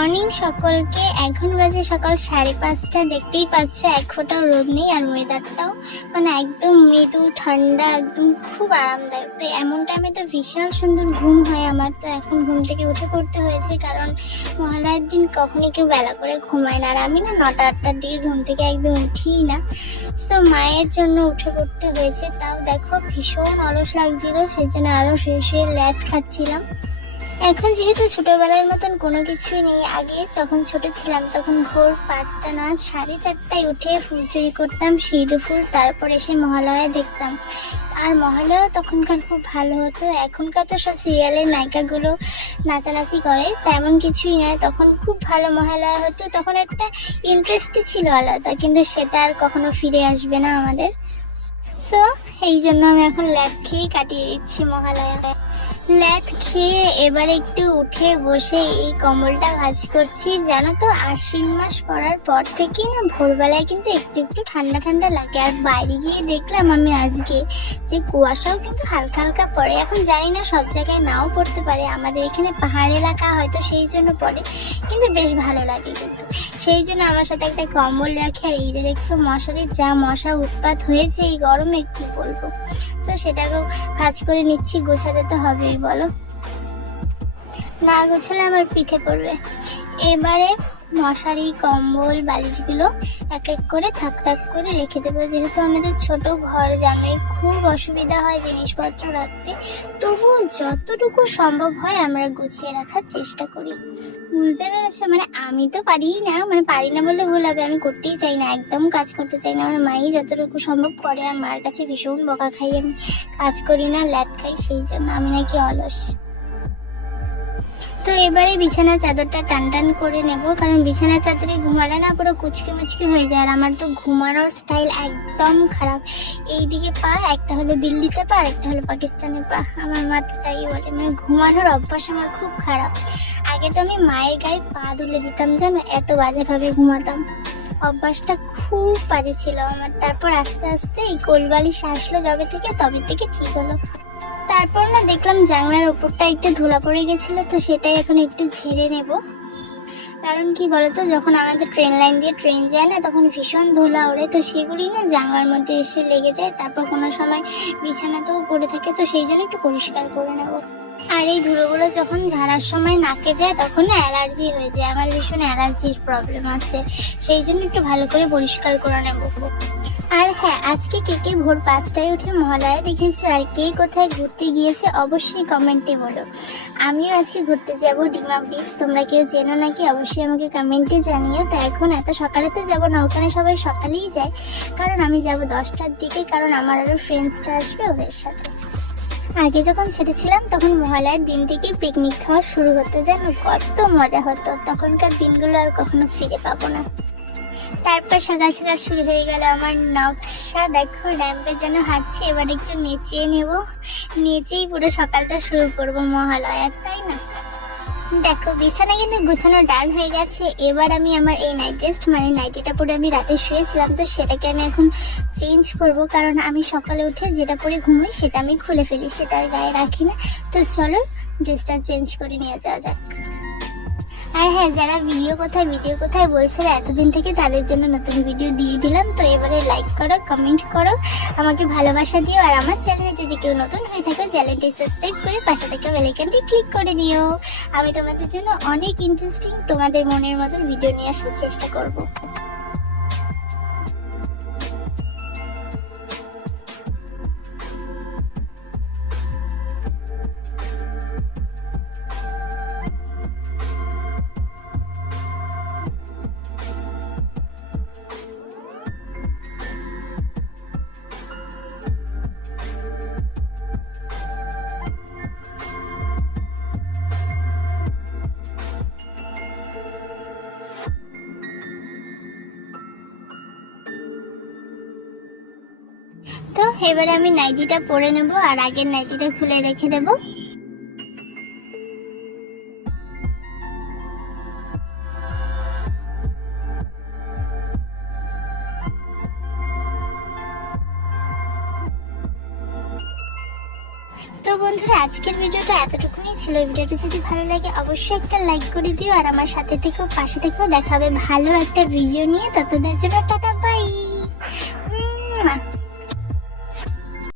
Morning সকলকে। এখন বাজে সকাল 5:30। দেখতেই পাচ্ছ এক ফোঁটাও রোদ নেই, আর ওয়েদারটাও মানে একদম মৃদু ঠান্ডা, একদম খুব আরামদায়ক। তো এমন টাইমে তো বিশাল সুন্দর ঘুম হয় আমার। তো এখন ঘুম থেকে উঠে পড়তে হয়েছে, কারণ মহালয়ার দিন কখনই কেউ বেলা করে ঘুমায় না, আর আমি না 9টা-8টার দিকে ঘুম থেকে একদম উঠিই না। তো মায়ের জন্য উঠে পড়তে হয়েছে। তাও দেখো ভীষণ অলস লাগছিল, সেজন্য আরও শুয়ে শুয়ে ল্যাদ খাচ্ছিলাম। এখন যেহেতু ছোটবেলার মতন কোনো কিছুই নেই, আগে যখন ছোট ছিলাম তখন ভোর 5টা না 4:30টায় উঠে ফুল চুরি করতাম, শিউলি ফুল, তারপর এসে মহালয়া দেখতাম। আর মহালয়াও তখনকার খুব ভালো হতো। এখনকার তো সব সিরিয়ালের নায়িকাগুলো নাচানাচি করে, তেমন কিছুই নয়। তখন খুব ভালো মহালয়া হতো, তখন একটা ইন্টারেস্টই ছিল আলাদা, কিন্তু সেটা আর কখনো ফিরে আসবে না আমাদের। সো এই জন্য আমি এখন ল্যাদ খেয়েই কাটিয়ে দিচ্ছি মহালয়া। ল্যাদ খেয়ে এবারে একটু উঠে বসে এই কম্বলটা ভাঁজ করছি। জানো তো, আশ্বিন মাস পড়ার পর থেকেই না ভোরবেলায় কিন্তু একটু একটু ঠান্ডা ঠান্ডা লাগে। আর বাইরে গিয়ে দেখলাম আমি আজকে যে কুয়াশাও কিন্তু হালকা হালকা পড়ে। এখন জানি না, সব জায়গায় নাও পড়তে পারে, আমাদের এখানে পাহাড় এলাকা হয়তো সেই জন্য পড়ে, কিন্তু বেশ ভালো লাগে। কিন্তু সেই জন্য আমার সাথে একটা কম্বল রাখি। আর এই যে দেখছো মশারির যা মশা উৎপাত হয়েছে এই গরমে, কি বলবো। তো সেটাকেও ভাঁজ করে নিচ্ছি, গোছাতে তো হবেই বলো, না গোছালে আমার পিঠে পড়বে। এবারে মশারি, কম্বল, বালিশগুলো এক এক করে থাক থাক করে রেখে দেবো। যেহেতু আমাদের ছোট ঘর, জানোই খুব অসুবিধা হয় জিনিসপত্র রাখতে, তবুও যতটুকু সম্ভব হয় আমরা গুছিয়ে রাখার চেষ্টা করি। বুঝতে পেরেছো, মানে আমি তো পারিই না, মানে পারি না বললে ভুল হবে, আমি করতেই চাই না, একদম কাজ করতে চাই না। আমার মাই যতটুকু সম্ভব করে, আর মার কাছে ভীষণ বকা খাই আমি, কাজ করি না, ল্যাদ খাই, সেই জন্য আমি নাকি অলস। তো এবারে বিছানার চাদরটা টান টান করে নেব, কারণ বিছানার চাদরে ঘুমালে না পুরো কুচকে মুচকে হয়ে যায়। আর আমার তো ঘুমানোর স্টাইল একদম খারাপ। এইদিকে পা একটা হলো দিল্লিতে পা, আর একটা হলো পাকিস্তানের পা। আমার মা তাই বলে, মানে ঘুমানোর অভ্যাস আমার খুব খারাপ। আগে তো আমি মায়ের গায়ে পা তুলে দিতাম, জানো, এত বাজেভাবে ঘুমাতাম। অভ্যাসটা খুব বাজে ছিল আমার। তারপর আস্তে আস্তে এই কোলবালিশ আসলো তবে থেকে ঠিক হলো। তারপর না দেখলাম জানলার উপরটা একটু ধুলা পড়ে গেছিল, তো সেটাই এখন একটু ঝেড়ে নেব। কারণ কি বলতো, যখন আমাদের ট্রেন লাইন দিয়ে ট্রেন যায় না, তখন ভীষণ ধুলা ওড়ে, তো সেগুলি না জানলার মধ্যে এসে লেগে যায়। তারপর কোনো সময় বিছানাতেও পড়ে থাকে, তো সেই জন্য একটু পরিষ্কার করে নেব। আর এই ধুলোগুলো যখন ঝাড়ার সময় নাকে যায়, তখন না অ্যালার্জি হয়ে যায়। আমার ভীষণ অ্যালার্জির প্রবলেম আছে, সেই জন্য একটু ভালো করে পরিষ্কার করে নেব। আর হ্যাঁ, আজকে কে কে ভোর 5টায় উঠে মহালয়া দেখেছে, আর কে কোথায় ঘুরতে গিয়েছে অবশ্যই কমেন্টে বলো। আমিও আজকে ঘুরতে যাব ডিমা ব্রিজ। তোমরা কেউ চেনো নাকি অবশ্যই আমাকে কমেন্টে জানিও। তো এখন এত সকালে তো যাবো না, ওখানে সবাই সকালেই যায়, কারণ আমি যাব 10টার দিকে, কারণ আমার আরও ফ্রেন্ডসটা আসবে ওদের সাথে। আগে যখন ছেড়েছিলাম তখন মহালয়ার দিন থেকেই পিকনিক খাওয়া শুরু হতো, জানো কত মজা হতো। তখনকার দিনগুলো আর কখনো ফিরে পাবো না। তারপর সকাল সকাল শুরু হয়ে গেল আমার নকশা। দেখো র্যাম্পে যেন হাঁটছি, এবার একটু নেচিয়ে নেব, নেচেই পুরো সকালটা শুরু করবো মহালয়ার, তাই না। দেখো বিছানা কিন্তু গুছানো ডান হয়ে গেছে। এবার আমি আমার এই নাইট ড্রেস, মানে নাইটিটা পরে আমি রাতে শুয়েছিলাম, তো সেটাকে আমি এখন চেঞ্জ করব, কারণ আমি সকালে উঠে যেটা পরে ঘুমাই সেটা আমি খুলে ফেলি, সেটা গায়ে রাখি না। তো চলো ড্রেসটা চেঞ্জ করে নিয়ে যাওয়া যাক। আর হ্যাঁ, যারা ভিডিও কোথায় বলছিল এতদিন থেকে, তাদের জন্য নতুন ভিডিও দিয়ে দিলাম। তো এবারে লাইক করো, কমেন্ট করো, আমাকে ভালোবাসা দিও। আর আমার চ্যানেলে যদি কেউ নতুন হয়ে থাকে, চ্যানেলটি সাবস্ক্রাইব করে পাশে থেকে বেল আইকনটি ক্লিক করে দিও। আমি তোমাদের জন্য অনেক ইন্টারেস্টিং, তোমাদের মনের মতন ভিডিও নিয়ে আসার চেষ্টা করব। তো এবারে আমি নাইটিটা পরে নেব, আর আগের নাইটিটা খুলে রেখে দেবো। তো তো বন্ধুরা আজকের ভিডিওটা এতটুকুনি ছিল। ভিডিওটা যদি ভালো লাগে অবশ্যই একটা লাইক করে দিও, আর আমার সাথে থেকেও পাশে থেকেও দেখাবে ভালো একটা ভিডিও নিয়ে। ততদিনের জন্য টাটা বাই।